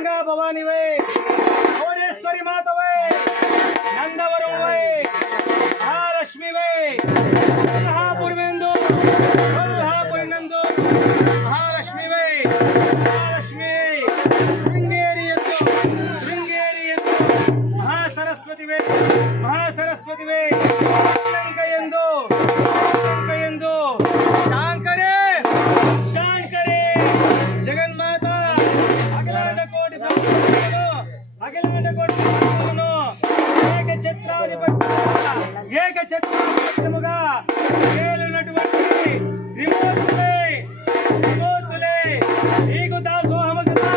गंगा भवानी वै कोडेश्वरी माता वै नंदवरम वै महालक्ष्मी वै कोल्हापुर नंदू महालक्ष्मी वै महालक्ष्मी शृंगेरी महासरस्वती वै लंकयंदो शांकरे जगन्माता अखिलांड कोटि ఏకఛత్రాధిపత్యముగా ఏలునటువంటి త్రిమూర్తులే నీకు దాసోహము కదా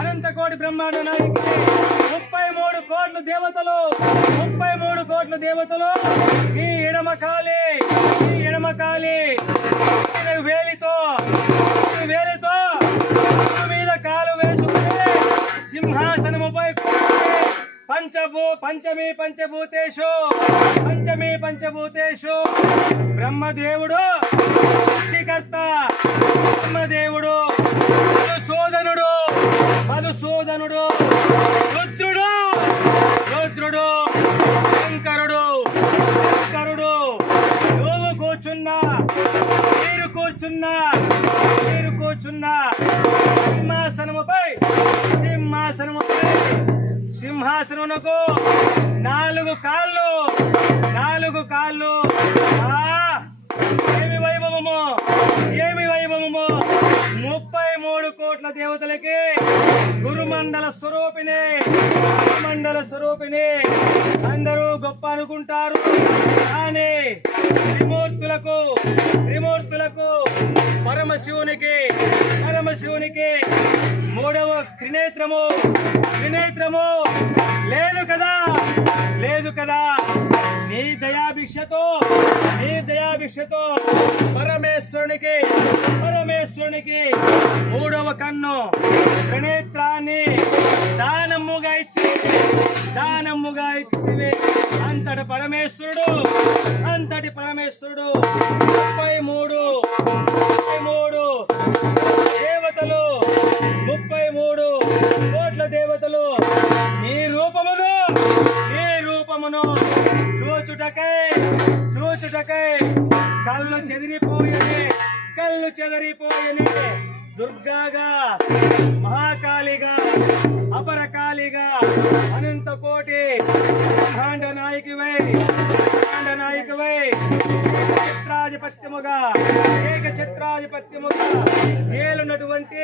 అనంత కోటి బ్రహ్మాండ నాయకుడే 33 కోట్ల దేవతలు ఈ ఎడమ కాలి వేలితో మీద కాలు వేసుకుని సింహాసనముపై పంచభూతేషు బ్రహ్మదేవుడు సృష్టికర్త బ్రహ్మదేవుడు మధుసూదనుడు రుద్రుడు శంకరుడు నువ్వు మీరు కూర్చున్నా సింహాసనమునకు 4 కాళ్ళు ఏమి వైభవము 33 కోట్ల దేవతలకి గురుమండల స్వరూపిణి అందరూ గొప్ప అనుకుంటారు కానీ త్రిమూర్తులకు పరమశివునికి మూడవ త్రినేత్రము లేదు కదా నీ దయాభిక్షతో పరమేశ్వరునికి మూడవ కన్ను త్రినేత్రాన్ని దానముగా ఇచ్చితివి అంతటి పరమేశ్వరుడు 33 దేవతలు 33 కోట్ల దేవతలు నీ రూపమును చూచుటకై కళ్ళు చెదిరిపోయనే దుర్గాగా మహాకాళిగా అపరకాళిగా అనంత కోటి బ్రహ్మాండ నాయకివై ఏకఛత్రాధిపత్యముగా ఏలునటువంటి